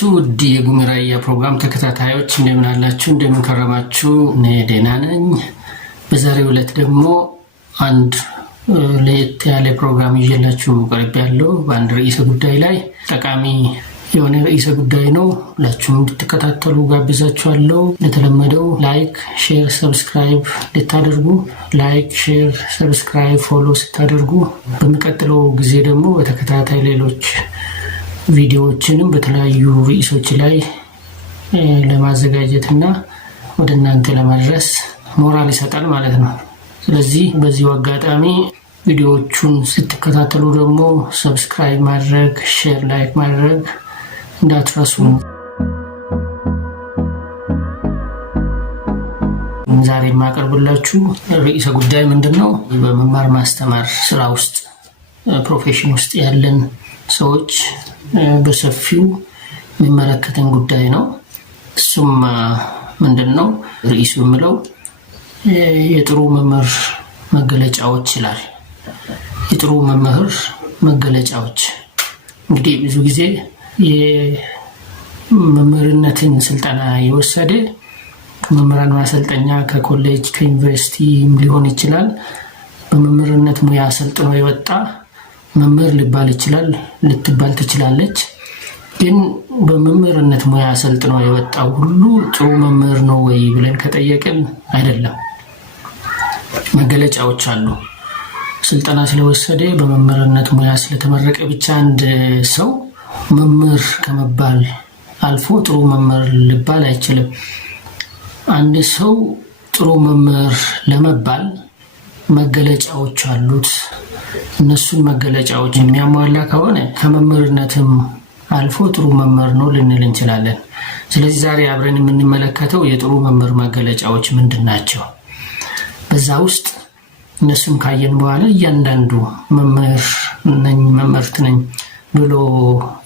ናችሁ? ውድ የጉምራያ ፕሮግራም ተከታታዮች እንደምን አላችሁ? እንደምን ከረማችሁ? እኔ ደህና ነኝ። በዛሬው ዕለት ደግሞ አንድ ለየት ያለ ፕሮግራም ይዤላችሁ ቀርቤያለሁ። በአንድ ርዕሰ ጉዳይ ላይ ጠቃሚ የሆነ ርዕሰ ጉዳይ ነው። ሁላችሁም እንድትከታተሉ ጋብዛችኋለሁ። እንደተለመደው ላይክ፣ ሼር፣ ሰብስክራይብ ልታደርጉ ፎሎ ስታደርጉ በሚቀጥለው ጊዜ ደግሞ በተከታታይ ሌሎች ቪዲዮዎችንም በተለያዩ ርዕሶች ላይ ለማዘጋጀትና ወደ እናንተ ለማድረስ ሞራል ይሰጣል ማለት ነው። ስለዚህ በዚህ አጋጣሚ ቪዲዮዎቹን ስትከታተሉ ደግሞ ሰብስክራይብ ማድረግ፣ ሼር፣ ላይክ ማድረግ እንዳትረሱ። ዛሬ የማቀርብላችሁ ርዕሰ ጉዳይ ምንድነው? በመማር ማስተማር ስራ ውስጥ ፕሮፌሽን ውስጥ ያለን ሰዎች በሰፊው የሚመለከተን ጉዳይ ነው። እሱም ምንድነው? ርዕሱ የሚለው የጥሩ መምህር መገለጫዎች ይላል። የጥሩ መምህር መገለጫዎች እንግዲህ ብዙ ጊዜ የመምህርነትን ስልጠና የወሰደ መምህራን ማሰልጠኛ ከኮሌጅ ከዩኒቨርሲቲ ሊሆን ይችላል። በመምህርነት ሙያ ሰልጥኖ የወጣ መምህር ሊባል ይችላል፣ ልትባል ትችላለች። ግን በመምህርነት ሙያ ሰልጥኖ የወጣው ሁሉ ጥሩ መምህር ነው ወይ ብለን ከጠየቅን አይደለም። መገለጫዎች አሉ። ስልጠና ስለወሰደ በመምህርነት ሙያ ስለተመረቀ ብቻ አንድ ሰው መምህር ከመባል አልፎ ጥሩ መምህር ሊባል አይችልም። አንድ ሰው ጥሩ መምህር ለመባል መገለጫዎች አሉት። እነሱን መገለጫዎች የሚያሟላ ከሆነ ከመምህርነትም አልፎ ጥሩ መምህር ነው ልንል እንችላለን። ስለዚህ ዛሬ አብረን የምንመለከተው የጥሩ መምህር መገለጫዎች ምንድን ናቸው? በዛ ውስጥ እነሱን ካየን በኋላ እያንዳንዱ መምህርት ነኝ ብሎ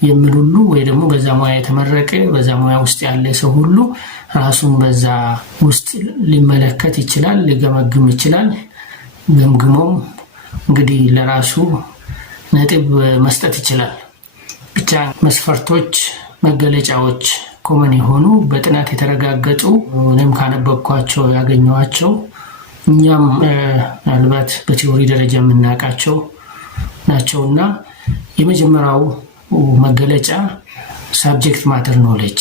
የሚል ሁሉ ወይ ደግሞ በዛ ሙያ የተመረቀ በዛ ሙያ ውስጥ ያለ ሰው ሁሉ ራሱን በዛ ውስጥ ሊመለከት ይችላል፣ ሊገመግም ይችላል። ገምግሞም እንግዲህ ለራሱ ነጥብ መስጠት ይችላል። ብቻ መስፈርቶች፣ መገለጫዎች ኮመን የሆኑ በጥናት የተረጋገጡ እኔም ካነበብኳቸው ያገኘኋቸው እኛም ምናልባት በቲዎሪ ደረጃ የምናውቃቸው ናቸውና የመጀመሪያው መገለጫ ሳብጀክት ማተር ኖሌጅ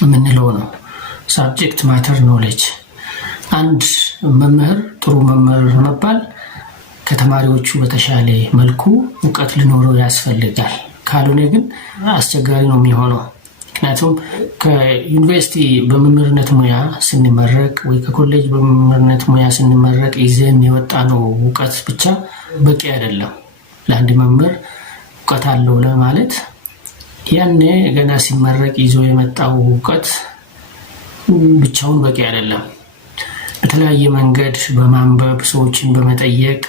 የምንለው ነው። ሳብጀክት ማተር ኖሌጅ አንድ መምህር ጥሩ መምህር መባል ከተማሪዎቹ በተሻለ መልኩ እውቀት ሊኖረው ያስፈልጋል። ካልሆነ ግን አስቸጋሪ ነው የሚሆነው። ምክንያቱም ከዩኒቨርሲቲ በመምህርነት ሙያ ስንመረቅ ወይ ከኮሌጅ በመምህርነት ሙያ ስንመረቅ ይዘን የወጣነው እውቀት ብቻ በቂ አይደለም። ለአንድ መምህር እውቀት አለው ለማለት ያኔ ገና ሲመረቅ ይዞ የመጣው እውቀት ብቻውን በቂ አይደለም። በተለያየ መንገድ በማንበብ ሰዎችን በመጠየቅ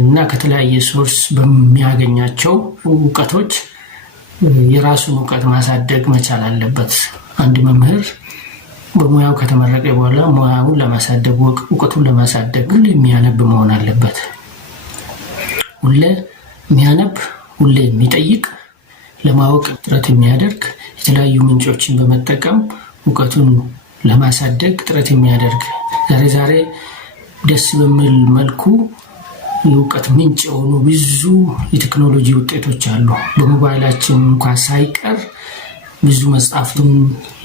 እና ከተለያየ ሶርስ በሚያገኛቸው እውቀቶች የራሱን እውቀት ማሳደግ መቻል አለበት። አንድ መምህር በሙያው ከተመረቀ በኋላ ሙያውን ለማሳደግ እውቀቱን ለማሳደግ ሁሌ የሚያነብ መሆን አለበት። ሁሌ የሚያነብ፣ ሁሌ የሚጠይቅ፣ ለማወቅ ጥረት የሚያደርግ፣ የተለያዩ ምንጮችን በመጠቀም እውቀቱን ለማሳደግ ጥረት የሚያደርግ ዛሬ ደስ በሚል መልኩ የእውቀት ምንጭ የሆኑ ብዙ የቴክኖሎጂ ውጤቶች አሉ። በሞባይላችን እንኳን ሳይቀር ብዙ መጽሐፍትን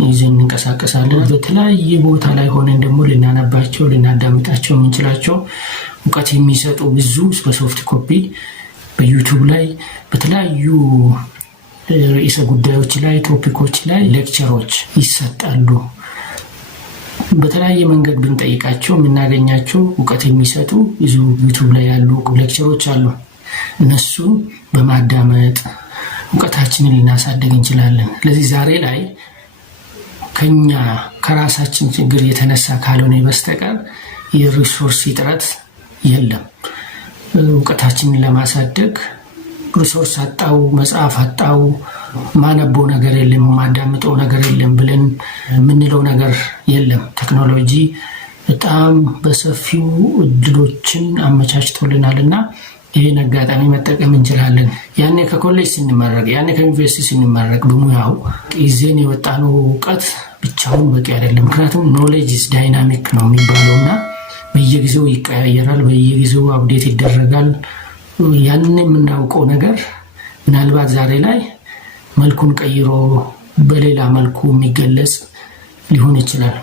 ይዘን እንንቀሳቀሳለን። በተለያየ ቦታ ላይ ሆነን ደግሞ ልናነባቸው ልናዳምጣቸው የምንችላቸው እውቀት የሚሰጡ ብዙ በሶፍት ኮፒ በዩቲዩብ ላይ በተለያዩ ርዕሰ ጉዳዮች ላይ ቶፒኮች ላይ ሌክቸሮች ይሰጣሉ። በተለያየ መንገድ ብንጠይቃቸው የምናገኛቸው እውቀት የሚሰጡ ብዙ ዩቲዩብ ላይ ያሉ ሌክቸሮች አሉ። እነሱን በማዳመጥ እውቀታችንን ልናሳደግ እንችላለን። ስለዚህ ዛሬ ላይ ከራሳችን ችግር የተነሳ ካልሆነ በስተቀር የሪሶርስ እጥረት የለም። እውቀታችንን ለማሳደግ ሪሶርስ አጣው፣ መጽሐፍ አጣው፣ ማነበው ነገር የለም፣ ማዳምጠው ነገር የለም ብለን የምንለው ነገር የለም። ቴክኖሎጂ በጣም በሰፊው እድሎችን አመቻችቶልናልና ይሄን አጋጣሚ መጠቀም እንችላለን። ያኔ ከኮሌጅ ስንመረቅ፣ ያኔ ከዩኒቨርሲቲ ስንመረቅ በሙያው ይዘን የወጣነው እውቀት ብቻውን በቂ አይደለም። ምክንያቱም ኖሌጅ ኢዝ ዳይናሚክ ነው የሚባለውና በየጊዜው ይቀያየራል፣ በየጊዜው አፕዴት ይደረጋል። ያንን የምናውቀው ነገር ምናልባት ዛሬ ላይ መልኩን ቀይሮ በሌላ መልኩ የሚገለጽ ሊሆን ይችላል።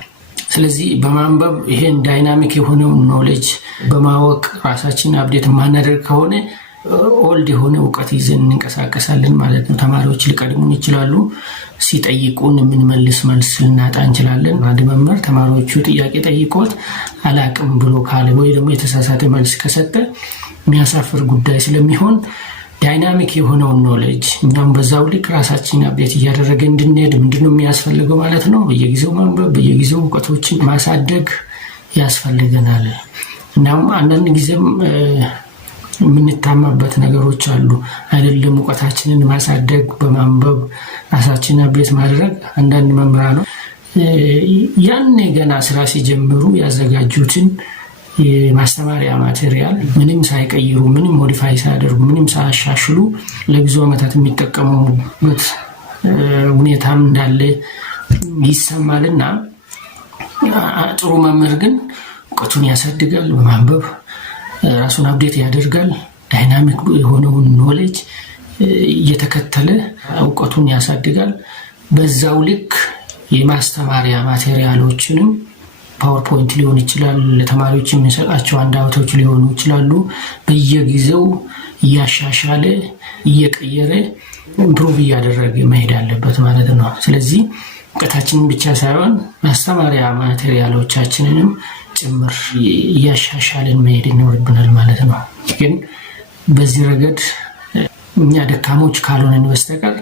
ስለዚህ በማንበብ ይሄን ዳይናሚክ የሆነውን ኖሌጅ በማወቅ ራሳችን አፕዴት ማናደርግ ከሆነ ኦልድ የሆነ እውቀት ይዘን እንንቀሳቀሳለን ማለት ነው። ተማሪዎች ሊቀድሙን ይችላሉ። ሲጠይቁን የምንመልስ መልስ ልናጣ እንችላለን። አንድ መምህር ተማሪዎቹ ጥያቄ ጠይቆት አላቅም ብሎ ካለ ወይ ደግሞ የተሳሳተ መልስ ከሰጠ የሚያሳፍር ጉዳይ ስለሚሆን ዳይናሚክ የሆነውን ኖሌጅ እኛም በዛው ልክ ራሳችን አፕዴት እያደረገ እንድንሄድ ምንድነው የሚያስፈልገው ማለት ነው? በየጊዜው ማንበብ፣ በየጊዜው እውቀቶችን ማሳደግ ያስፈልገናል። እናም አንዳንድ ጊዜም የምንታማበት ነገሮች አሉ አይደለም። እውቀታችንን ማሳደግ በማንበብ ራሳችንን አፕዴት ማድረግ አንዳንድ መምህራኖች ያኔ ገና ስራ ሲጀምሩ ያዘጋጁትን የማስተማሪያ ማቴሪያል ምንም ሳይቀይሩ፣ ምንም ሞዲፋይ ሳያደርጉ፣ ምንም ሳያሻሽሉ ለብዙ ዓመታት የሚጠቀሙበት ሁኔታም እንዳለ ይሰማልና ጥሩ መምህር ግን እውቀቱን ያሳድጋል፣ በማንበብ ራሱን አፕዴት ያደርጋል። ዳይናሚክ የሆነውን ኖሌጅ እየተከተለ እውቀቱን ያሳድጋል። በዛው ልክ የማስተማሪያ ማቴሪያሎችንም ፓወርፖይንት ሊሆን ይችላል፣ ለተማሪዎች የሚሰጣቸው አንዳውቶች ሊሆኑ ይችላሉ። በየጊዜው እያሻሻለ እየቀየረ ኢምፕሩቭ እያደረገ መሄድ አለበት ማለት ነው። ስለዚህ እውቀታችንን ብቻ ሳይሆን ማስተማሪያ ማቴሪያሎቻችንንም ጭምር እያሻሻልን መሄድ ይኖርብናል ማለት ነው። ግን በዚህ ረገድ እኛ ደካሞች ካልሆነን በስተቀር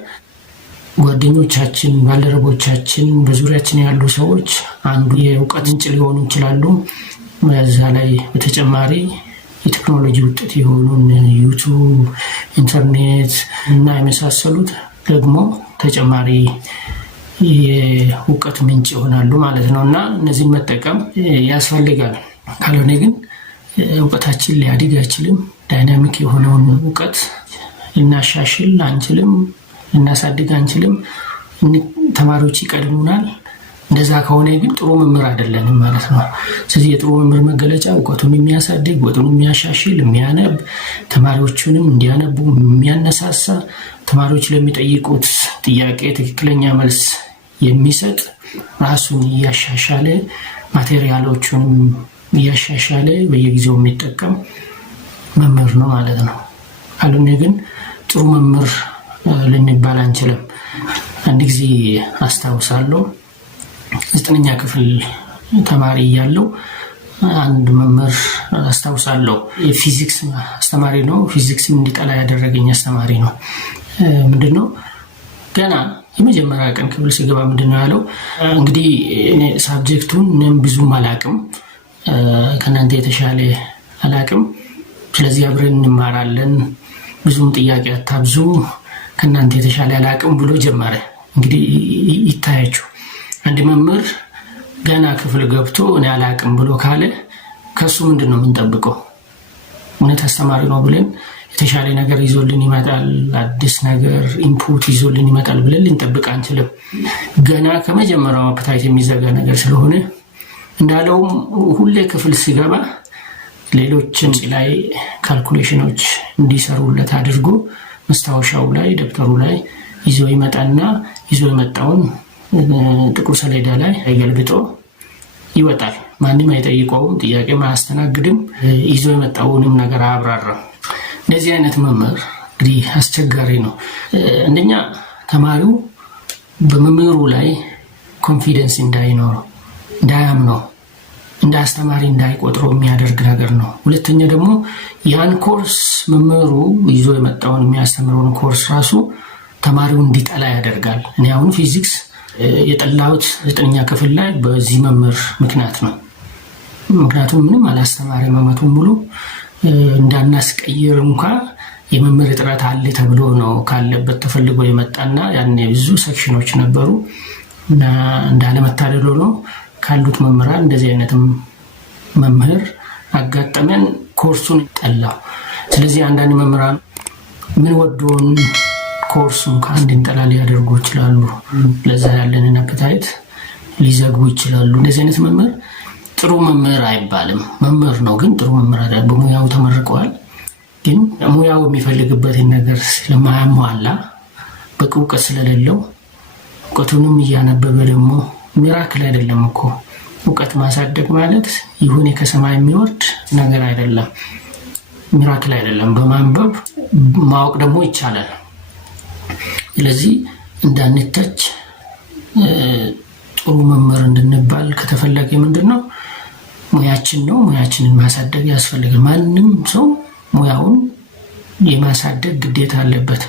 ጓደኞቻችን፣ ባልደረቦቻችን፣ በዙሪያችን ያሉ ሰዎች አንዱ የእውቀት ምንጭ ሊሆኑ ይችላሉ። በዛ ላይ በተጨማሪ የቴክኖሎጂ ውጤት የሆኑን ዩቱብ፣ ኢንተርኔት እና የመሳሰሉት ደግሞ ተጨማሪ የእውቀት ምንጭ ይሆናሉ ማለት ነው እና እነዚህን መጠቀም ያስፈልጋል። ካልሆነ ግን እውቀታችን ሊያድግ አይችልም። ዳይናሚክ የሆነውን እውቀት ልናሻሽል አንችልም፣ ልናሳድግ አንችልም። ተማሪዎች ይቀድሙናል። እንደዛ ከሆነ ግን ጥሩ መምህር አይደለንም ማለት ነው። ስለዚህ የጥሩ መምህር መገለጫ እውቀቱን የሚያሳድግ፣ እውቀቱን የሚያሻሽል፣ የሚያነብ፣ ተማሪዎቹንም እንዲያነቡ የሚያነሳሳ፣ ተማሪዎች ለሚጠይቁት ጥያቄ ትክክለኛ መልስ የሚሰጥ፣ ራሱን እያሻሻለ ማቴሪያሎቹንም እያሻሻለ በየጊዜው የሚጠቀም መምህር ነው ማለት ነው። ካልሆነ ግን ጥሩ መምህር ልንባል አንችልም። አንድ ጊዜ አስታውሳለሁ 9ኛ ክፍል ተማሪ እያለሁ አንድ መምህር አስታውሳለሁ። የፊዚክስ አስተማሪ ነው። ፊዚክስን እንዲጠላ ያደረገኝ አስተማሪ ነው። ምንድነው ገና የመጀመሪያ ቀን ክፍል ሲገባ ምንድነው ያለው? እንግዲህ እኔ ሳብጀክቱን ብዙም አላቅም፣ ከእናንተ የተሻለ አላቅም፣ ስለዚህ አብረን እንማራለን፣ ብዙም ጥያቄ አታብዙ፣ ከእናንተ የተሻለ አላቅም ብሎ ጀመረ። እንግዲህ ይታያችሁ፣ አንድ መምህር ገና ክፍል ገብቶ እኔ አላቅም ብሎ ካለ ከሱ ምንድነው የምንጠብቀው? እውነት አስተማሪ ነው ብለን የተሻለ ነገር ይዞልን ይመጣል፣ አዲስ ነገር ኢንፑት ይዞልን ይመጣል ብለን ልንጠብቅ አንችልም። ገና ከመጀመሪያው አፕታይት የሚዘጋ ነገር ስለሆነ እንዳለውም ሁሌ ክፍል ሲገባ ሌሎችን ላይ ካልኩሌሽኖች እንዲሰሩለት አድርጎ መስታወሻው ላይ ደብተሩ ላይ ይዞ ይመጣና ይዞ የመጣውን ጥቁር ሰሌዳ ላይ አይገልብጦ ይወጣል። ማንም አይጠይቀውም፣ ጥያቄም አያስተናግድም። ይዞ የመጣውንም ነገር አያብራራም። እንደዚህ አይነት መምህር እንግዲህ አስቸጋሪ ነው። አንደኛ ተማሪው በመምህሩ ላይ ኮንፊደንስ እንዳይኖረው፣ እንዳያምነው፣ እንደ አስተማሪ እንዳይቆጥረው የሚያደርግ ነገር ነው። ሁለተኛ ደግሞ ያን ኮርስ መምህሩ ይዞ የመጣውን የሚያስተምረውን ኮርስ ራሱ ተማሪው እንዲጠላ ያደርጋል። እኔ አሁን ፊዚክስ የጠላሁት 9ኛ ክፍል ላይ በዚህ መምህር ምክንያት ነው። ምክንያቱም ምንም አላስተማሪ ዓመቱን ሙሉ እንዳናስቀይር እንኳን የመምህር እጥረት አለ ተብሎ ነው ካለበት ተፈልጎ የመጣና ያኔ ብዙ ሴክሽኖች ነበሩ እና እንዳለመታደል ነው ካሉት መምህራን እንደዚህ አይነትም መምህር አጋጠመን። ኮርሱን ጠላው። ስለዚህ አንዳንድ መምህራን ምን ወዶን ኮርሱን ከአንድ እንጠላ ሊያደርጉ ይችላሉ። ለዛ ያለንን አፕታይት ሊዘጉ ይችላሉ። እንደዚህ አይነት መምህር ጥሩ መምህር አይባልም። መምህር ነው ግን ጥሩ መምህር አይደለም። በሙያው ተመርቀዋል ግን ሙያው የሚፈልግበትን ነገር ስለማያሟላ በቂ እውቀት ስለሌለው እውቀቱንም እያነበበ ደግሞ ሚራክል አይደለም እኮ እውቀት ማሳደግ ማለት ይሁን ከሰማይ የሚወርድ ነገር አይደለም። ሚራክል አይደለም። በማንበብ ማወቅ ደግሞ ይቻላል። ስለዚህ እንዳንተች ጥሩ መምህር እንድንባል ከተፈለገ ምንድነው ሙያችን ነው። ሙያችንን ማሳደግ ያስፈልጋል። ማንም ሰው ሙያውን የማሳደግ ግዴታ አለበት።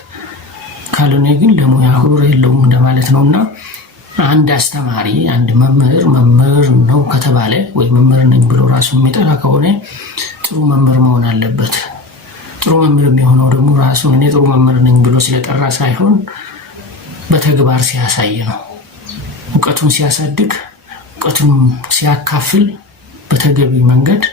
ካልሆነ ግን ለሙያ ክብር የለውም እንደማለት ነውና አንድ አስተማሪ አንድ መምህር ነው ከተባለ ወይ መምህር ነኝ ብሎ ራሱን የሚጠራ ከሆነ ጥሩ መምህር መሆን አለበት። ጥሩ መምህር የሚሆነው ደግሞ ራሱን እኔ ጥሩ መምህር ነኝ ብሎ ስለጠራ ሳይሆን በተግባር ሲያሳይ ነው። እውቀቱን ሲያሳድግ፣ እውቀቱን ሲያካፍል በተገቢ መንገድ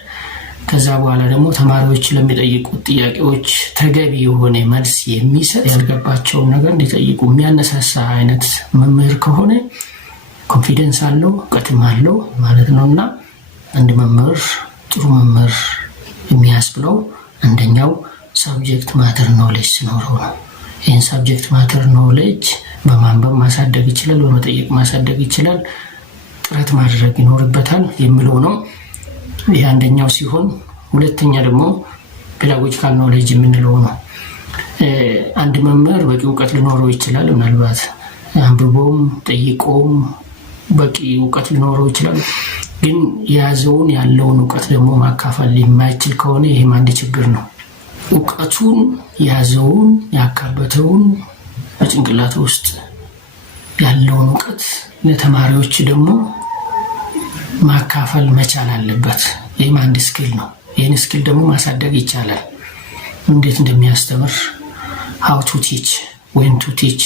ከዛ በኋላ ደግሞ ተማሪዎች ለሚጠይቁት ጥያቄዎች ተገቢ የሆነ መልስ የሚሰጥ ያልገባቸውን ነገር እንዲጠይቁ የሚያነሳሳ አይነት መምህር ከሆነ ኮንፊደንስ አለው እውቀትም አለው ማለት ነውና አንድ መምህር ጥሩ መምህር የሚያስብለው አንደኛው ሳብጀክት ማተር ኖሌጅ ሲኖረው ነው። ይህን ሳብጀክት ማተር ኖሌጅ በማንበብ ማሳደግ ይችላል፣ በመጠየቅ ማሳደግ ይችላል፣ ጥረት ማድረግ ይኖርበታል የሚለው ነው። ይህ አንደኛው ሲሆን ሁለተኛ ደግሞ ፔዳጎጂካል ኖሌጅ የምንለው ነው። አንድ መምህር በቂ እውቀት ሊኖረው ይችላል። ምናልባት አንብቦም ጠይቆም በቂ እውቀት ሊኖረው ይችላል። ግን የያዘውን ያለውን እውቀት ደግሞ ማካፈል የማይችል ከሆነ ይህም አንድ ችግር ነው። እውቀቱን ያዘውን ያካበተውን በጭንቅላት ውስጥ ያለውን እውቀት ለተማሪዎች ደግሞ ማካፈል መቻል አለበት። ይህም አንድ ስኪል ነው። ይህን ስኪል ደግሞ ማሳደግ ይቻላል። እንዴት እንደሚያስተምር how to teach, when to teach,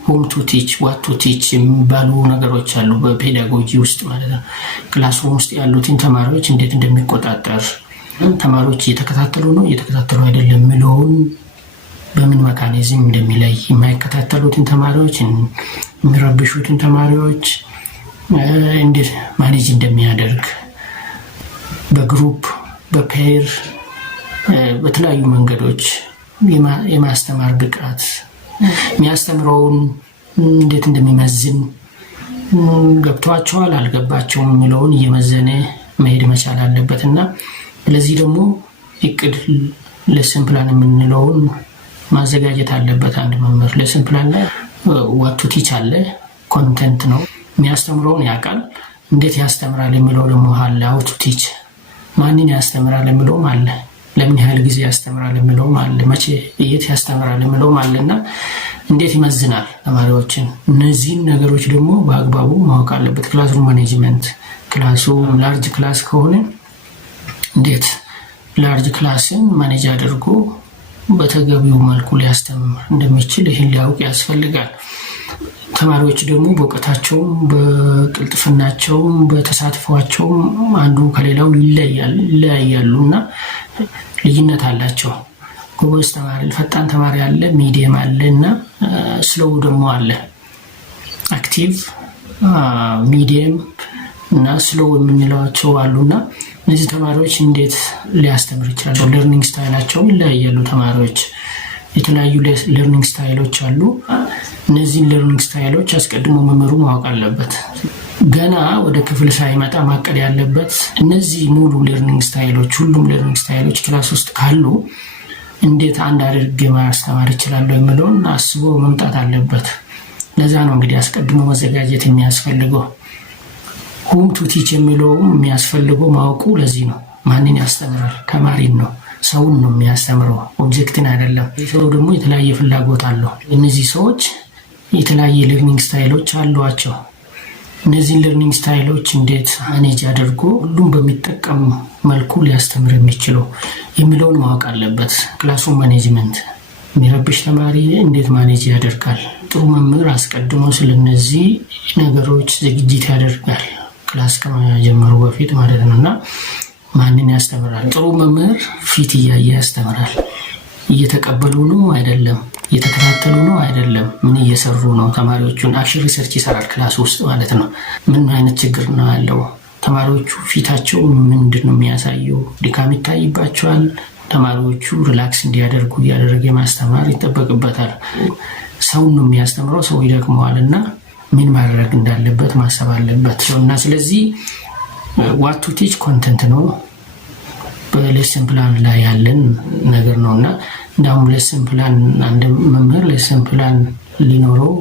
whom to teach, what to teach የሚባሉ ነገሮች አሉ በፔዳጎጂ ውስጥ ማለት ነው። ክላስሩም ውስጥ ያሉትን ተማሪዎች እንዴት እንደሚቆጣጠር ተማሪዎች እየተከታተሉ ነው እየተከታተሉ አይደለም የሚለውን በምን ሜካኒዝም እንደሚለይ የማይከታተሉትን ተማሪዎች የሚረብሹትን ተማሪዎች እንዴት ማኔጅ እንደሚያደርግ በግሩፕ በፔር በተለያዩ መንገዶች የማስተማር ብቃት የሚያስተምረውን እንዴት እንደሚመዝን ገብቷቸዋል አልገባቸውም የሚለውን እየመዘነ መሄድ መቻል አለበትና ስለዚህ ደግሞ እቅድ ሌሰን ፕላን የምንለውን ማዘጋጀት አለበት። አንድ መምህር ሌሰን ፕላን ላይ what to teach አለ፣ ኮንቴንት ነው የሚያስተምረውን ያውቃል። እንዴት ያስተምራል የሚለው ደግሞ አለ፣ how to teach ማንን ያስተምራል የሚለውም አለ፣ ለምን ያህል ጊዜ ያስተምራል የሚለውም አለ፣ መቼ የት ያስተምራል የሚለውም አለና እንዴት ይመዝናል ተማሪዎችን። እነዚህን ነገሮች ደግሞ በአግባቡ ማወቅ አለበት። ክላስሩም ማኔጅመንት ክላሱ ላርጅ ክላስ ከሆነ እንዴት ላርጅ ክላስን ማኔጅ አድርጎ በተገቢው መልኩ ሊያስተምር እንደሚችል ይህን ሊያውቅ ያስፈልጋል። ተማሪዎች ደግሞ በእውቀታቸውም በቅልጥፍናቸውም በተሳትፏቸውም አንዱ ከሌላው ይለያያሉና ልዩነት አላቸው። ጎበዝ ተማሪ ፈጣን ተማሪ አለ፣ ሚዲየም አለ እና ስሎው ደግሞ አለ። አክቲቭ ሚዲየም እና ስሎው የምንላቸው አሉና እነዚህ ተማሪዎች እንዴት ሊያስተምር ይችላል? ለርኒንግ ስታይላቸው ይለያያሉ። ተማሪዎች የተለያዩ ለርኒንግ ስታይሎች አሉ። እነዚህን ለርኒንግ ስታይሎች አስቀድሞ መምህሩ ማወቅ አለበት። ገና ወደ ክፍል ሳይመጣ ማቀድ ያለበት እነዚህ ሙሉ ለርኒንግ ስታይሎች ሁሉም ለርኒንግ ስታይሎች ክላስ ውስጥ ካሉ እንዴት አንድ አድርጌ ማስተማር ይችላለሁ የሚለውን አስቦ መምጣት አለበት። ለዛ ነው እንግዲህ አስቀድሞ መዘጋጀት የሚያስፈልገው። whom to teach የሚለውም የሚያስፈልገው ማወቁ ለዚህ ነው። ማንን ያስተምራል? ተማሪን ነው፣ ሰውን ነው የሚያስተምረው፣ ኦብጀክትን አይደለም። ሰው ደግሞ የተለያየ ፍላጎት አለው። እነዚህ ሰዎች የተለያየ ለርኒንግ ስታይሎች አሏቸው። እነዚህን ለርኒንግ ስታይሎች እንዴት ማኔጅ አድርጎ ሁሉም በሚጠቀም መልኩ ሊያስተምር የሚችለው የሚለውን ማወቅ አለበት። ክላስሩም ማኔጅመንት የሚረብሽ ተማሪ እንዴት ማኔጅ ያደርጋል? ጥሩ መምህር አስቀድሞ ስለነዚህ ነገሮች ዝግጅት ያደርጋል ክላስ ከመጀመሩ በፊት ማለት ነውና ማንን ያስተምራል? ጥሩ መምህር ፊት እያየ ያስተምራል። እየተቀበሉ ነው አይደለም፣ እየተከታተሉ ነው አይደለም፣ ምን እየሰሩ ነው? ተማሪዎቹን አክሽን ሪሰርች ይሰራል ክላስ ውስጥ ማለት ነው። ምን አይነት ችግር ነው ያለው? ተማሪዎቹ ፊታቸው ምንድን ነው የሚያሳየው? ድካም ይታይባቸዋል? ተማሪዎቹ ሪላክስ እንዲያደርጉ እያደረገ ማስተማር ይጠበቅበታል። ሰውን ነው የሚያስተምረው፣ ሰው ይደክመዋል እና ምን ማድረግ እንዳለበት ማሰብ አለበት እና ስለዚህ ዋት ቱ ቲች ኮንተንት ነው በሌሰን ፕላን ላይ ያለን ነገር ነው እና እንዳውም ሌሰን ፕላን አንድ መምህር ሌሰን ፕላን ሊኖረው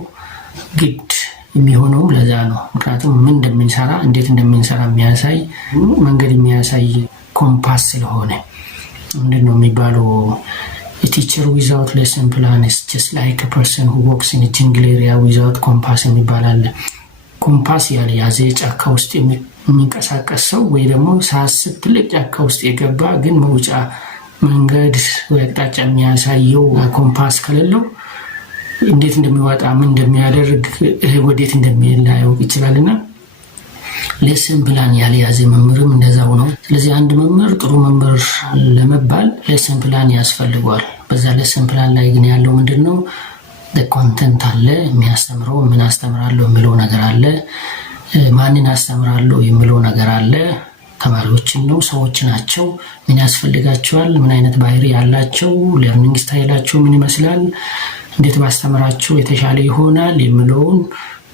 ግድ የሚሆነው ለዛ ነው። ምክንያቱም ምን እንደምንሰራ እንዴት እንደምንሰራ የሚያሳይ መንገድ የሚያሳይ ኮምፓስ ስለሆነ ምንድን ነው የሚባለው? A teacher without lesson plan is just like a person who walks in a jungle area without compass የሚባል አለ። ኮምፓስ ያልያዘ ጫካ ውስጥ የሚንቀሳቀስ ሰው ወይ ደግሞ ሳስብ ትልቅ ጫካ ውስጥ የገባ ግን መውጫ መንገድ ወይ አቅጣጫ የሚያሳየው ኮምፓስ ከሌለው እንዴት እንደሚወጣ ምን እንደሚያደርግ ወዴት እንደሚሄድ ላያውቅ ይችላልና ሌሰን ፕላን ያልያዘ መምህርም እንደዛው ነው። ስለዚህ አንድ መምህር ጥሩ መምህር ለመባል ሌሰን ፕላን ያስፈልገዋል። በዛ ሌሰን ፕላን ላይ ግን ያለው ምንድነው? ኮንተንት አለ፣ የሚያስተምረው ምን አስተምራለሁ የሚለው ነገር አለ፣ ማንን አስተምራለሁ የሚለው ነገር አለ። ተማሪዎችን ነው፣ ሰዎች ናቸው። ምን ያስፈልጋቸዋል? ምን አይነት ባህሪ ያላቸው? ለርኒንግ ስታይላቸው ምን ይመስላል? እንዴት ባስተምራቸው የተሻለ ይሆናል የሚለውን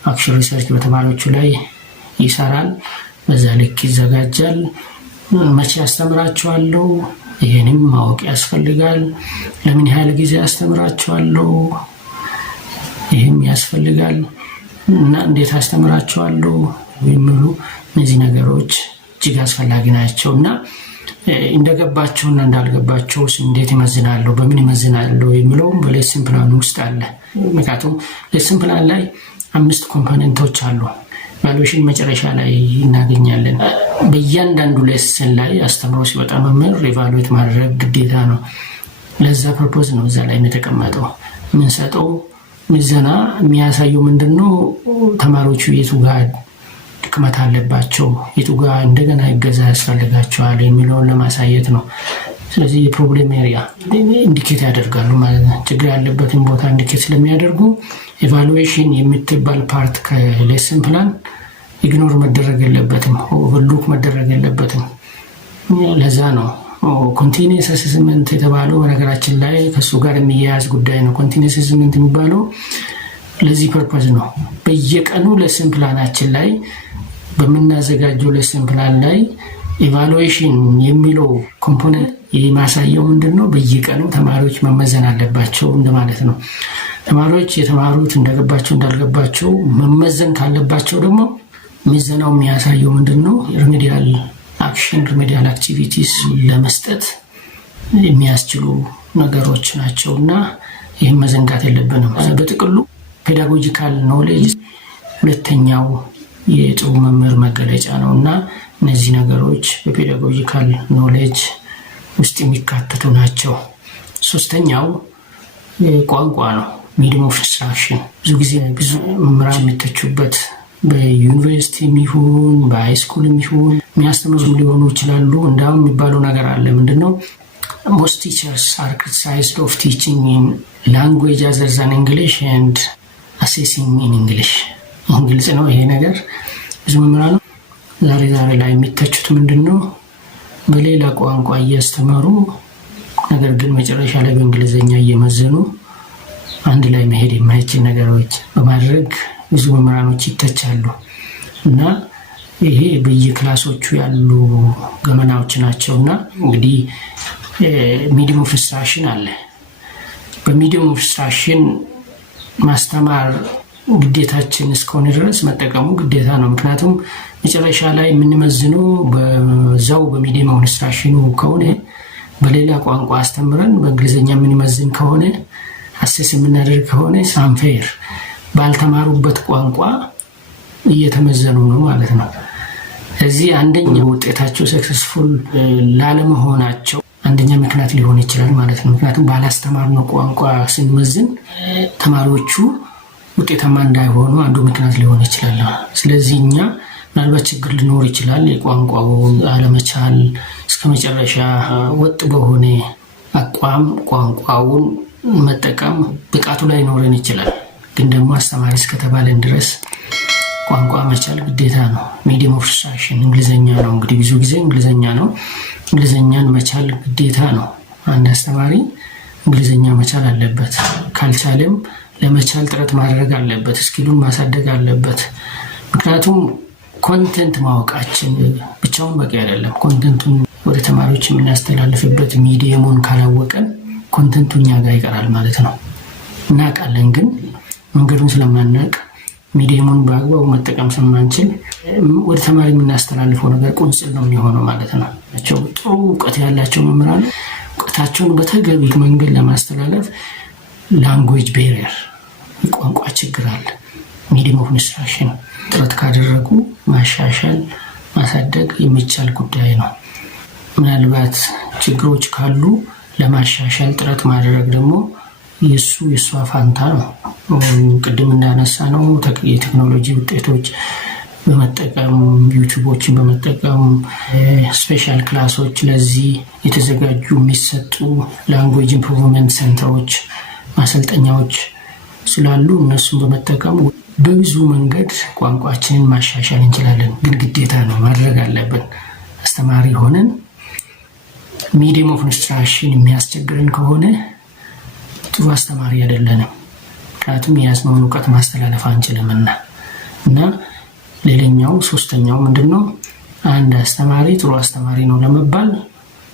አክሽን ሪሰርች በተማሪዎቹ ላይ ይሰራል። በዛ ልክ ይዘጋጃል። መቼ ያስተምራቸዋለሁ? ይሄንም ማወቅ ያስፈልጋል። ለምን ያህል ጊዜ ያስተምራቸዋለሁ? ይሄም ያስፈልጋል እና እንዴት አስተምራቸዋለሁ የሚሉ እነዚህ ነገሮች እጅግ አስፈላጊ ናቸው እና እንደገባቸውና እንዳልገባቸው እንዴት ይመዝናለሁ፣ በምን ይመዝናለሁ የሚለውም በሌሰን ፕላን ውስጥ አለ። ምክንያቱም ሌሰን ፕላን ላይ 5 ኮምፖነንቶች አሉ። ቫሉዌሽን መጨረሻ ላይ እናገኛለን። በእያንዳንዱ ሌሰን ላይ አስተምሮ ሲወጣ መምህር ኢቫሉዌት ማድረግ ግዴታ ነው። ለዛ ፐርፖዝ ነው እዛ ላይ የተቀመጠው። የምንሰጠው ምዘና የሚያሳየው ምንድነው? ተማሪዎቹ የቱ ጋር ድክመት አለባቸው፣ የቱ ጋር እንደገና እገዛ ያስፈልጋቸዋል የሚለውን ለማሳየት ነው። ስለዚህ የፕሮብሌም ኤሪያ ኢንዲኬት ያደርጋሉ ማለት ነው። ችግር ያለበትን ቦታ ኢንዲኬት ስለሚያደርጉ ኢቫሉዌሽን የምትባል ፓርት ከሌሰን ፕላን ኢግኖር መደረግ የለበትም፣ ኦቨርሉክ መደረግ የለበትም። ለዛ ነው ኮንቲኒየስ አሴስመንት የተባለው። በነገራችን ላይ ከሱ ጋር የሚያያዝ ጉዳይ ነው። ኮንቲኒየስ አሴስመንት የሚባለው ለዚህ ፐርፐዝ ነው። በየቀኑ ሌሰን ፕላናችን ላይ በምናዘጋጀው ሌሰን ፕላን ላይ ኢቫሉዌሽን የሚለው ኮምፖነንት የማሳየው ምንድነው? በየቀኑ ተማሪዎች መመዘን አለባቸው እንደማለት ነው። ተማሪዎች የተማሩት እንደገባቸው እንዳልገባቸው መመዘን ካለባቸው ደግሞ ምዘናው የሚያሳየው ምንድነው? ሪሜዲያል አክሽን፣ ሪሜዲያል አክቲቪቲስ ለመስጠት የሚያስችሉ ነገሮች ናቸው እና ይህም መዘንጋት የለብንም። በጥቅሉ ፔዳጎጂካል ኖሌጅ ሁለተኛው የጥሩ መምህር መገለጫ ነው እና እነዚህ ነገሮች በፔዳጎጂካል ኖሌጅ ውስጥ የሚካተቱ ናቸው። ሶስተኛው ቋንቋ ነው፣ ሚዲየም ኦፍ ኢንስትራክሽን። ብዙ ጊዜ ብዙ መምህራን የሚተቹበት በዩኒቨርሲቲ የሚሆን በሃይስኩል የሚሆን የሚያስተምሩ ሊሆኑ ይችላሉ። እንዳውም የሚባለው ነገር አለ። ምንድነው? most teachers are criticized of teaching in language other than English and assessing in English። ግልጽ ነው ይሄ ነገር። ብዙ መምህራን ዛሬ ላይ የሚተቹት ምንድነው? በሌላ ቋንቋ እያስተማሩ ነገር ግን መጨረሻ ላይ በእንግሊዘኛ እየመዘኑ አንድ ላይ መሄድ የማይችል ነገሮች በማድረግ ብዙ መምህራኖች ይተቻሉ እና ይሄ በየክላሶቹ ያሉ ገመናዎች ናቸውና እንግዲህ ሚዲየም ኦፍ ኢንስትራክሽን አለ። በሚዲየም ኦፍ ኢንስትራክሽን ማስተማር ግዴታችን እስከሆነ ድረስ መጠቀሙ ግዴታ ነው። ምክንያቱም መጨረሻ ላይ የምንመዝነው በዛው በሚዲየም ኦፍ ኢንስትራክሽኑ ከሆነ በሌላ ቋንቋ አስተምረን በእንግሊዝኛ የምንመዝን ከሆነ አሴስ የምናደርግ ከሆነ ሳንፌር ባልተማሩበት ቋንቋ እየተመዘኑ ነው ማለት ነው። እዚህ አንደኛ ውጤታቸው ሰክሰስፉል ላለመሆናቸው አንደኛ ምክንያት ሊሆን ይችላል ማለት ነው። ምክንያቱም ባላስተማርነው ቋንቋ ስንመዝን ተማሪዎቹ ውጤታማ እንዳይሆኑ አንዱ ምክንያት ሊሆን ይችላል። ስለዚህ እኛ ምናልባት ችግር ሊኖር ይችላል፣ የቋንቋው አለመቻል እስከመጨረሻ ወጥ በሆነ አቋም ቋንቋውን መጠቀም ብቃቱ ላይ ኖረን ይችላል። ግን ደግሞ አስተማሪ እስከተባለን ድረስ ቋንቋ መቻል ግዴታ ነው። ሚዲየም ኦፍ ኢንስትራክሽን እንግሊዘኛ ነው። እንግዲህ ብዙ ጊዜ እንግሊዘኛ ነው። እንግሊዘኛን መቻል ግዴታ ነው። አንድ አስተማሪ እንግሊዘኛ መቻል አለበት። ካልቻለም ለመቻል ጥረት ማድረግ አለበት። ስኪሉን ማሳደግ አለበት። ምክንያቱም ኮንቴንት ማወቃችን ብቻውን በቂ አይደለም። ኮንቴንቱን ወደ ተማሪዎች የምናስተላልፍበት ሚዲየሙን ካላወቀን ኮንቴንቱ እኛ ጋር ይቀራል ማለት ነው። እናውቃለን፣ ግን መንገዱን ስለማናውቅ ሚዲየሙን በአግባቡ መጠቀም ስለማንችል ወደ ተማሪ የምናስተላልፈው ነገር ቁንጽል ነው የሚሆነው ማለት ነው። ጥሩ እውቀት ያላቸው መምህራን እውቀታቸውን በተገቢ መንገድ ለማስተላለፍ ላንጉዌጅ ቤሪየር የቋንቋ ችግር አለ። ሚዲየም ኦፍ ኢንስትራክሽን ጥረት ካደረጉ ማሻሻል ማሳደግ የሚቻል ጉዳይ ነው። ምናልባት ችግሮች ካሉ ለማሻሻል ጥረት ማድረግ ደግሞ የእሷ ፋንታ ነው። ቅድም እንዳነሳ ነው የቴክኖሎጂ ውጤቶች በመጠቀም ዩቲዩቦችን በመጠቀም ስፔሻል ክላሶች ለዚህ የተዘጋጁ የሚሰጡ ላንጉዌጅ ኢምፕሩቭመንት ሴንተሮች ማሰልጠኛዎች ስላሉ እነሱን በመጠቀም በብዙ መንገድ ቋንቋችንን ማሻሻል እንችላለን። ግን ግዴታ ነው ማድረግ አለብን። አስተማሪ ሆነን ሚዲየም ኦፍ ኢንስትራክሽን የሚያስቸግረን ከሆነ ጥሩ አስተማሪ አይደለንም። ምክንያቱም የያዝነውን እውቀት ማስተላለፍ አንችልምና። እና ሌላኛው ሶስተኛው ምንድነው? አንድ አስተማሪ ጥሩ አስተማሪ ነው ለመባል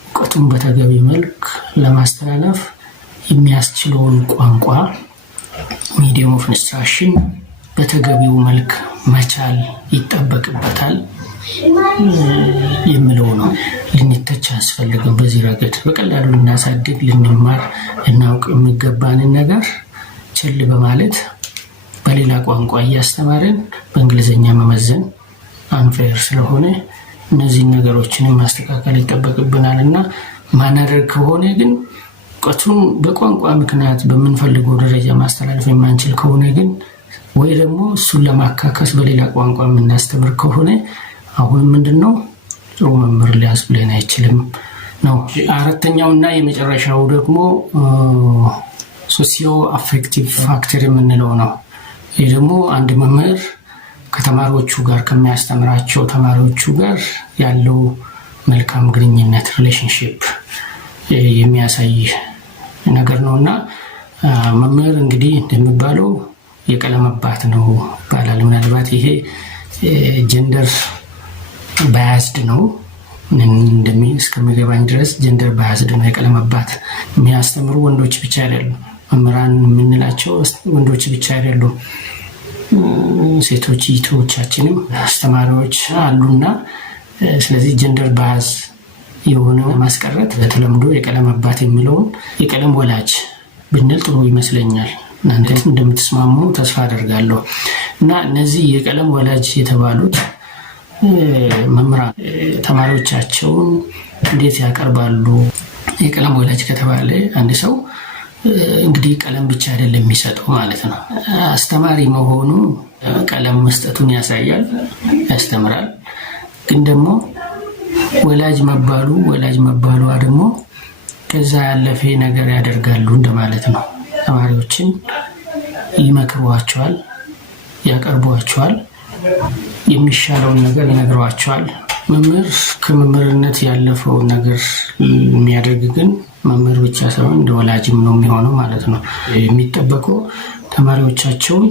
እውቀቱን በተገቢ መልክ ለማስተላለፍ የሚያስችለውን ቋንቋ ሚዲየም ኦፍ ኢንስትራክሽን በተገቢው መልክ መቻል ይጠበቅበታል የሚለው ነው። ልንተች አያስፈልግም። በዚህ ረገድ በቀላሉ ልናሳድግ ልንማር ልናውቅ የሚገባንን ነገር ችል በማለት በሌላ ቋንቋ እያስተማርን በእንግሊዝኛ መመዘን አንፌር ስለሆነ እነዚህን ነገሮችንም ማስተካከል ይጠበቅብናል እና ማናደርግ ከሆነ ግን እውቀቱን በቋንቋ ምክንያት በምንፈልገው ደረጃ ማስተላለፍ የማንችል ከሆነ ግን ወይ ደግሞ እሱን ለማካከስ በሌላ ቋንቋ የምናስተምር ከሆነ አሁንም ምንድነው ጥሩ መምህር ሊያስብለን አይችልም ነው። አራተኛውና የመጨረሻው ደግሞ ሶሲዮ አፌክቲቭ ፋክተር የምንለው ነው። ይህ ደግሞ አንድ መምህር ከተማሪዎቹ ጋር ከሚያስተምራቸው ተማሪዎቹ ጋር ያለው መልካም ግንኙነት ሪሌሽንሺፕ የሚያሳይ ነገር ነውና መምህር እንግዲህ እንደሚባለው የቀለም አባት ነው ይባላል። ምናልባት ይሄ ጀንደር ባያዝድ ነው እስከሚገባኝ ድረስ ጀንደር ባያዝድ ነው። የቀለም አባት የሚያስተምሩ ወንዶች ብቻ አይደሉም። መምህራን የምንላቸው ወንዶች ብቻ አይደሉም። ሴቶች እህቶቻችንም አስተማሪዎች አሉና ስለዚህ ጀንደር ባያዝ የሆነ ማስቀረት በተለምዶ የቀለም አባት የሚለውን የቀለም ወላጅ ብንል ጥሩ ይመስለኛል። እናንተም እንደምትስማሙ ተስፋ አደርጋለሁ። እና እነዚህ የቀለም ወላጅ የተባሉት መምህራን ተማሪዎቻቸውን እንዴት ያቀርባሉ? የቀለም ወላጅ ከተባለ አንድ ሰው እንግዲህ ቀለም ብቻ አይደለም የሚሰጠው ማለት ነው። አስተማሪ መሆኑ ቀለም መስጠቱን ያሳያል፣ ያስተምራል። ግን ደግሞ ወላጅ መባሏ ደግሞ ከዛ ያለፈ ነገር ያደርጋሉ እንደማለት ነው። ተማሪዎችን ይመክሯቸዋል፣ ያቀርቧቸዋል፣ የሚሻለውን ነገር ይነግሯቸዋል። መምህር ከመምህርነት ያለፈውን ነገር የሚያደርግ ግን መምህር ብቻ ሳይሆን እንደ ወላጅም ነው የሚሆነው ማለት ነው። የሚጠበቀው ተማሪዎቻቸውን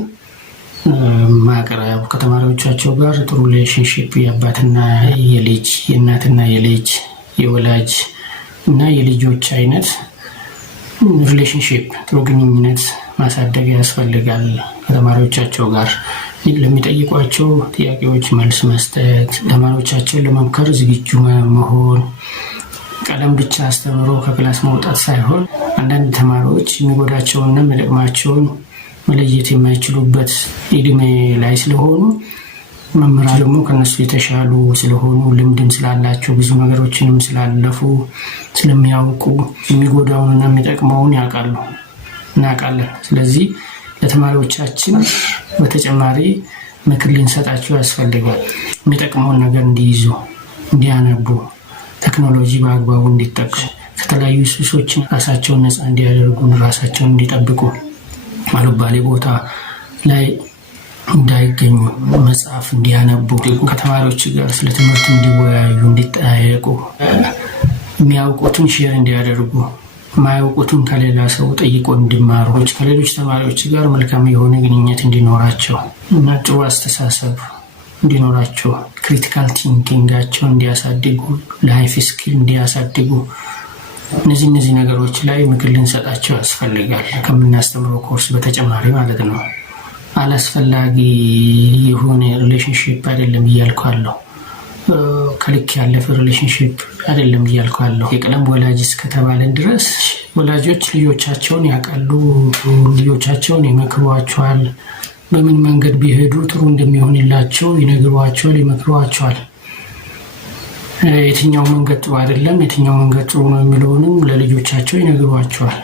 ማቅረብ፣ ከተማሪዎቻቸው ጋር ጥሩ ሪሌሽንሺፕ የአባትና የልጅ የእናትና የልጅ የወላጅ እና የልጆች አይነት ሪሌሽንሺፕ ጥሩ ግንኙነት ማሳደግ ያስፈልጋል። ከተማሪዎቻቸው ጋር ለሚጠይቋቸው ጥያቄዎች መልስ መስጠት፣ ተማሪዎቻቸውን ለመምከር ዝግጁ መሆን፣ ቀለም ብቻ አስተምሮ ከክላስ መውጣት ሳይሆን አንዳንድ ተማሪዎች የሚጎዳቸውንና የሚጠቅማቸውን መለየት የማይችሉበት እድሜ ላይ ስለሆኑ መምህራን ደግሞ ከነሱ የተሻሉ ስለሆኑ ልምድም ስላላቸው ብዙ ነገሮችንም ስላለፉ ስለሚያውቁ የሚጎዳውንና የሚጠቅመውን እናውቃለን። ስለዚህ ለተማሪዎቻችን በተጨማሪ ምክር ልንሰጣቸው ያስፈልጋል። የሚጠቅመውን ነገር እንዲይዙ፣ እንዲያነቡ፣ ቴክኖሎጂ በአግባቡ እንዲጠቀሙ፣ ከተለያዩ ሱሶች ራሳቸውን ነፃ እንዲያደርጉ፣ ራሳቸውን እንዲጠብቁ፣ አልባሌ ቦታ ላይ እንዳይገኙ፣ መጽሐፍ እንዲያነቡ፣ ከተማሪዎች ጋር ስለ ትምህርት እንዲወያዩ፣ እንዲጠያየቁ፣ የሚያውቁትን ሼር እንዲያደርጉ፣ የማያውቁትን ከሌላ ሰው ጠይቆ እንዲማሩ፣ ከሌሎች ተማሪዎች ጋር መልካም የሆነ ግንኙነት እንዲኖራቸው እና ጥሩ አስተሳሰብ እንዲኖራቸው፣ ክሪቲካል ቲንኪንጋቸው እንዲያሳድጉ፣ ላይፍ ስኪል እንዲያሳድጉ፣ እነዚህ ነገሮች ላይ ምክር ልንሰጣቸው ያስፈልጋል። ከምናስተምረው ኮርስ በተጨማሪ ማለት ነው። አላስፈላጊ የሆነ ሪሌሽንሽፕ አይደለም እያልኳለሁ። ከልክ ያለፈ ሪሌሽንሽፕ አይደለም እያልኳለሁ። የቀለም ወላጅ እስከተባለን ድረስ ወላጆች ልጆቻቸውን ያውቃሉ፣ ልጆቻቸውን ይመክሯቸዋል። በምን መንገድ ቢሄዱ ጥሩ እንደሚሆንላቸው ይነግሯቸዋል፣ ይመክሯቸዋል። የትኛው መንገድ ጥሩ አይደለም፣ የትኛው መንገድ ጥሩ ነው የሚለውንም ለልጆቻቸው ይነግሯቸዋል።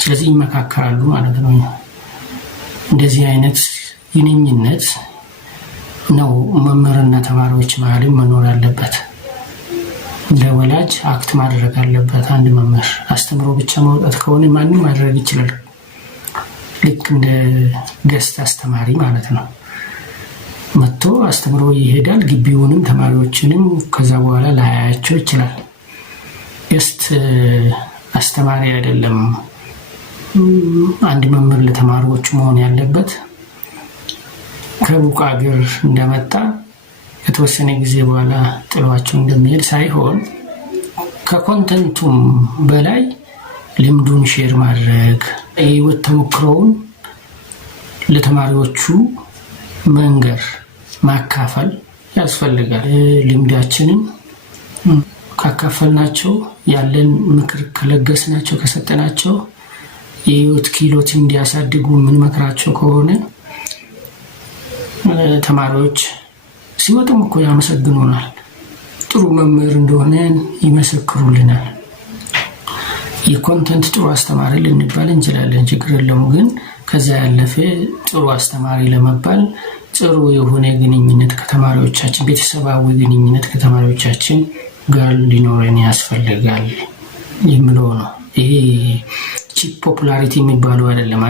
ስለዚህ ይመካከራሉ ማለት ነው። እንደዚህ አይነት ግንኙነት ነው መምህርና ተማሪዎች መሀልም መኖር ያለበት። እንደ ወላጅ አክት ማድረግ አለበት። አንድ መምህር አስተምሮ ብቻ ማውጣት ከሆነ ማንም ማድረግ ይችላል። ልክ እንደ ገስት አስተማሪ ማለት ነው። መጥቶ አስተምሮ ይሄዳል። ግቢውንም ተማሪዎችንም ከዛ በኋላ ላያያቸው ይችላል። ገስት አስተማሪ አይደለም። አንድ መምህር ለተማሪዎቹ መሆን ያለበት ከሩቅ አገር እንደመጣ ከተወሰነ ጊዜ በኋላ ጥሏቸው እንደሚሄድ ሳይሆን ከኮንተንቱም በላይ ልምዱን ሼር ማድረግ፣ የህይወት ተሞክሮውን ለተማሪዎቹ መንገር፣ ማካፈል ያስፈልጋል። ልምዳችንን ካካፈልናቸው፣ ያለን ምክር ከለገስናቸው፣ ከሰጠናቸው የህይወት ክህሎት እንዲያሳድጉ የምንመክራቸው ከሆነ ተማሪዎች ሲወጡም እኮ ያመሰግኑናል። ጥሩ መምህር እንደሆነ ይመሰክሩልናል። የኮንተንት ጥሩ አስተማሪ ልንባል እንችላለን፣ ችግር የለውም። ግን ከዛ ያለፈ ጥሩ አስተማሪ ለመባል ጥሩ የሆነ ግንኙነት ከተማሪዎቻችን፣ ቤተሰባዊ ግንኙነት ከተማሪዎቻችን ጋር ሊኖረን ያስፈልጋል የሚለው ነው። ይሄ ቺፕ ፖፑላሪቲ የሚባለው አይደለም።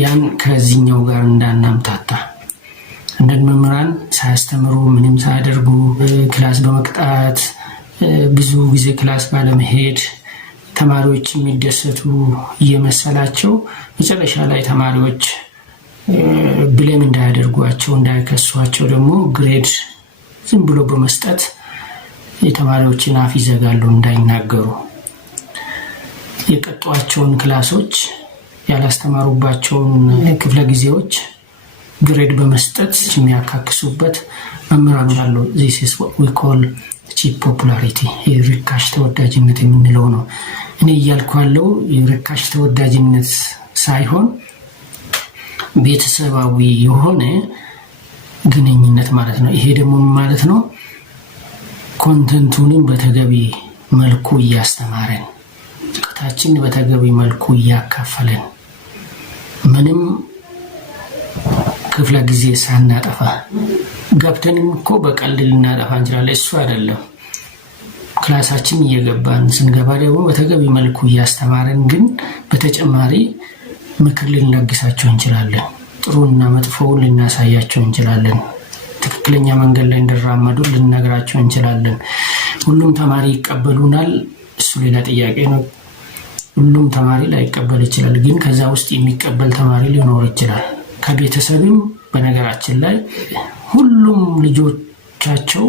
ያን ከዚህኛው ጋር እንዳናምታታ። አንዳንድ መምህራን ሳያስተምሩ ምንም ሳያደርጉ ክላስ በመቅጣት ብዙ ጊዜ ክላስ ባለመሄድ ተማሪዎች የሚደሰቱ እየመሰላቸው መጨረሻ ላይ ተማሪዎች ብሌም እንዳያደርጓቸው፣ እንዳይከሷቸው ደግሞ ግሬድ ዝም ብሎ በመስጠት የተማሪዎችን አፍ ይዘጋሉ እንዳይናገሩ። የቀጧቸውን ክላሶች፣ ያላስተማሩባቸውን ክፍለ ጊዜዎች ግሬድ በመስጠት የሚያካክሱበት መምህራን አሉ። this is what we call cheap popularity፣ የርካሽ ተወዳጅነት የምንለው ነው። እኔ እያልኩ ያለው የርካሽ ተወዳጅነት ሳይሆን ቤተሰባዊ የሆነ ግንኙነት ማለት ነው። ይሄ ደግሞ ማለት ነው ኮንተንቱንም በተገቢ መልኩ እያስተማረን፣ እውቀታችን በተገቢ መልኩ እያካፈለን፣ ምንም ክፍለ ጊዜ ሳናጠፋ ገብተንም እኮ በቀልድ ልናጠፋ እንችላለን። እሱ አይደለም። ክላሳችን እየገባን ስንገባ ደግሞ በተገቢ መልኩ እያስተማረን፣ ግን በተጨማሪ ምክር ልንለግሳቸው እንችላለን። ጥሩና መጥፎውን ልናሳያቸው እንችላለን። ትክክለኛ መንገድ ላይ እንዲራመዱ ልንነግራቸው እንችላለን። ሁሉም ተማሪ ይቀበሉናል? እሱ ሌላ ጥያቄ ነው። ሁሉም ተማሪ ላይቀበል ይችላል። ግን ከዛ ውስጥ የሚቀበል ተማሪ ሊኖር ይችላል። ከቤተሰብም በነገራችን ላይ ሁሉም ልጆቻቸው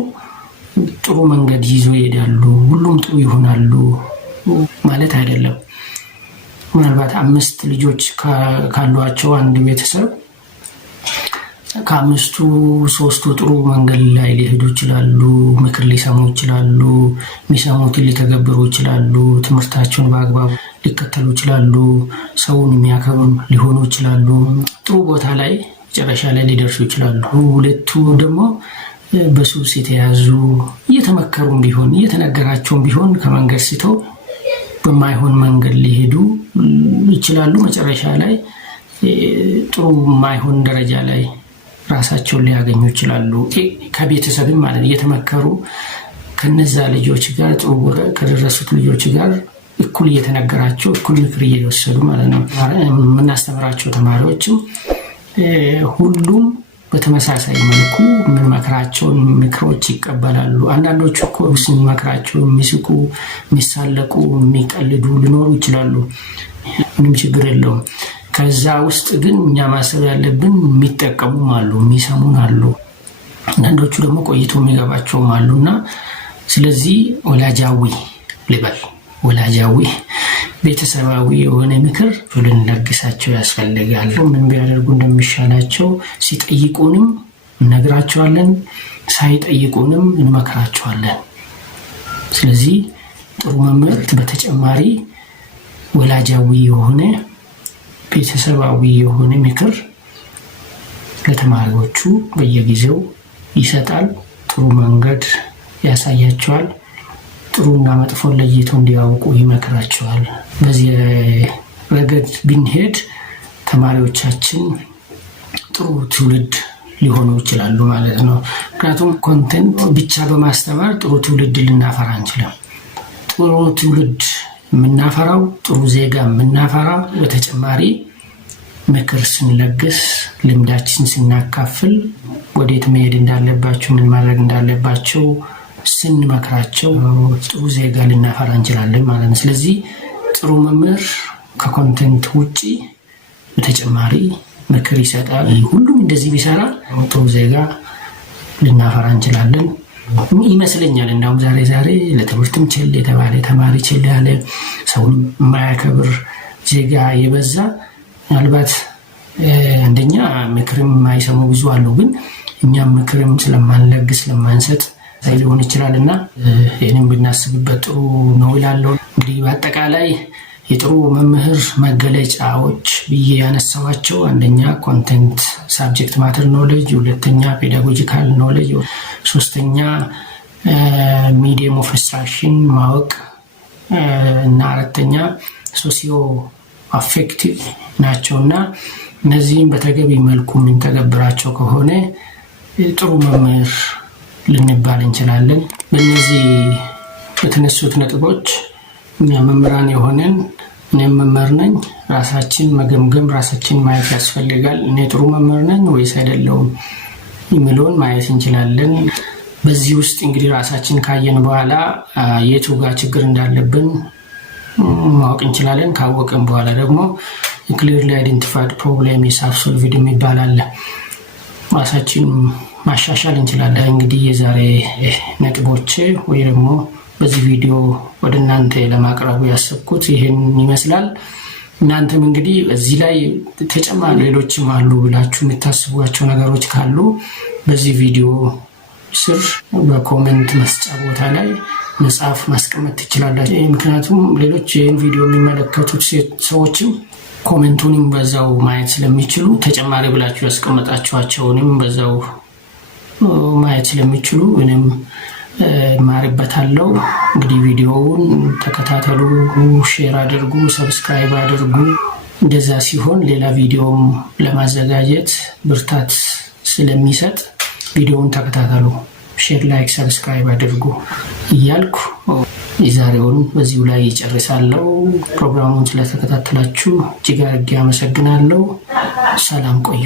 ጥሩ መንገድ ይዞ ይሄዳሉ፣ ሁሉም ጥሩ ይሆናሉ ማለት አይደለም። ምናልባት 5 ልጆች ካሏቸው አንድ ቤተሰብ ከ5ቱ 3ቱ ጥሩ መንገድ ላይ ሊሄዱ ይችላሉ፣ ምክር ሊሰሙ ይችላሉ፣ የሚሰሙትን ሊተገብሩ ይችላሉ፣ ትምህርታቸውን በአግባቡ ሊከተሉ ይችላሉ፣ ሰውን የሚያከብሩ ሊሆኑ ይችላሉ፣ ጥሩ ቦታ ላይ መጨረሻ ላይ ሊደርሱ ይችላሉ። 2ቱ ደግሞ በሱስ የተያዙ እየተመከሩም ቢሆን እየተነገራቸውም ቢሆን ከመንገድ ስተው በማይሆን መንገድ ሊሄዱ ይችላሉ። መጨረሻ ላይ ጥሩ ማይሆን ደረጃ ላይ ራሳቸውን ሊያገኙ ይችላሉ። ከቤተሰብም ማለት እየተመከሩ ከነዛ ልጆች ጋር ጥሩ ቦታ ከደረሱት ልጆች ጋር እኩል እየተነገራቸው እኩል ምክር እየወሰዱ ማለት ነው። የምናስተምራቸው ተማሪዎችም ሁሉም በተመሳሳይ መልኩ የምንመክራቸውን ምክሮች ይቀበላሉ። አንዳንዶቹ እኮ ስንመክራቸው የሚስቁ፣ የሚሳለቁ፣ የሚቀልዱ ሊኖሩ ይችላሉ። ምንም ችግር የለውም። ከዛ ውስጥ ግን እኛ ማሰብ ያለብን የሚጠቀሙም አሉ፣ የሚሰሙን አሉ። አንዳንዶቹ ደግሞ ቆይቶ የሚገባቸውም አሉና ስለዚህ ወላጃዊ ልበል ወላጃዊ ቤተሰባዊ የሆነ ምክር ልንለግሳቸው ያስፈልጋል። ምን ቢያደርጉ እንደሚሻላቸው ሲጠይቁንም እነግራቸዋለን፣ ሳይጠይቁንም እንመክራቸዋለን። ስለዚህ ጥሩ መምህር በተጨማሪ ወላጃዊ የሆነ ቤተሰባዊ የሆነ ምክር ለተማሪዎቹ በየጊዜው ይሰጣል። ጥሩ መንገድ ያሳያቸዋል። ጥሩና መጥፎ ለይቶ እንዲያውቁ ይመክራቸዋል። በዚህ ረገድ ብንሄድ ተማሪዎቻችን ጥሩ ትውልድ ሊሆኑ ይችላሉ ማለት ነው። ምክንያቱም ኮንቴንት ብቻ በማስተማር ጥሩ ትውልድ ልናፈራ አንችልም። ጥሩ ትውልድ የምናፈራው ጥሩ ዜጋ የምናፈራው በተጨማሪ ምክር ስንለግስ፣ ልምዳችን ስናካፍል፣ ወዴት መሄድ እንዳለባቸው ምን ማድረግ እንዳለባቸው ስንመክራቸው ጥሩ ዜጋ ልናፈራ እንችላለን ማለት ነው። ስለዚህ ጥሩ መምህር ከኮንቴንት ውጪ በተጨማሪ ምክር ይሰጣል። ሁሉም እንደዚህ ቢሰራ ጥሩ ዜጋ ልናፈራ እንችላለን ይመስለኛል። እንዳውም ዛሬ ለትምህርትም ቸል የተባለ ተማሪ ቸል ያለ ሰውን የማያከብር ዜጋ የበዛ ምናልባት አንደኛ ምክርም የማይሰሙ ብዙ አሉ። ግን እኛም ምክርም ስለማንለግስ ስለማንሰጥ ሊሆን ይችላል እና ይህንም ብናስብበት ጥሩ ነው ይላለው። እንግዲህ በአጠቃላይ የጥሩ መምህር መገለጫዎች ብዬ ያነሳዋቸው አንደኛ ኮንቴንት ሳብጀክት ማተር ኖሌጅ፣ ሁለተኛ ፔዳጎጂካል ኖሌጅ፣ ሶስተኛ ሚዲየም ኦፍ ኢንስትራክሽን ማወቅ እና አራተኛ ሶሲዮ አፌክቲቭ ናቸው እና እነዚህም በተገቢ መልኩ የምንተገብራቸው ከሆነ ጥሩ መምህር ልንባል እንችላለን። በእነዚህ የተነሱት ነጥቦች እኛ መምህራን የሆነን እኔም መምህር ነኝ፣ ራሳችን መገምገም ራሳችን ማየት ያስፈልጋል። እኔ ጥሩ መምህር ነኝ ወይስ አይደለሁም የሚለውን ማየት እንችላለን። በዚህ ውስጥ እንግዲህ ራሳችን ካየን በኋላ የቱ ጋር ችግር እንዳለብን ማወቅ እንችላለን። ካወቅን በኋላ ደግሞ ክሊርሊ አይደንቲፋይድ ፕሮብሌም ኢዝ ሶልቭድ የሚባል አለ። ራሳችን ማሻሻል እንችላለን። እንግዲህ የዛሬ ነጥቦቼ ወይ ደግሞ በዚህ ቪዲዮ ወደ እናንተ ለማቅረቡ ያሰብኩት ይሄን ይመስላል። እናንተም እንግዲህ እዚህ ላይ ተጨማሪ ሌሎችም አሉ ብላችሁ የምታስቧቸው ነገሮች ካሉ በዚህ ቪዲዮ ስር በኮሜንት መስጫ ቦታ ላይ መጽሐፍ ማስቀመጥ ትችላላችሁ። ምክንያቱም ሌሎች ይህን ቪዲዮ የሚመለከቱት ሰዎችም ኮሜንቱንም በዛው ማየት ስለሚችሉ ተጨማሪ ብላችሁ ያስቀመጣችኋቸውንም በዛው ማየት ስለሚችሉ እኔም ማርበታለሁ። እንግዲህ ቪዲዮውን ተከታተሉ፣ ሼር አድርጉ፣ ሰብስክራይብ አድርጉ። እንደዛ ሲሆን ሌላ ቪዲዮም ለማዘጋጀት ብርታት ስለሚሰጥ ቪዲዮውን ተከታተሉ፣ ሼር፣ ላይክ፣ ሰብስክራይብ አድርጉ እያልኩ የዛሬውን በዚሁ ላይ ይጨርሳለሁ። ፕሮግራሙን ስለተከታተላችሁ እጅግ አድርጌ አመሰግናለሁ። ሰላም ቆዩ።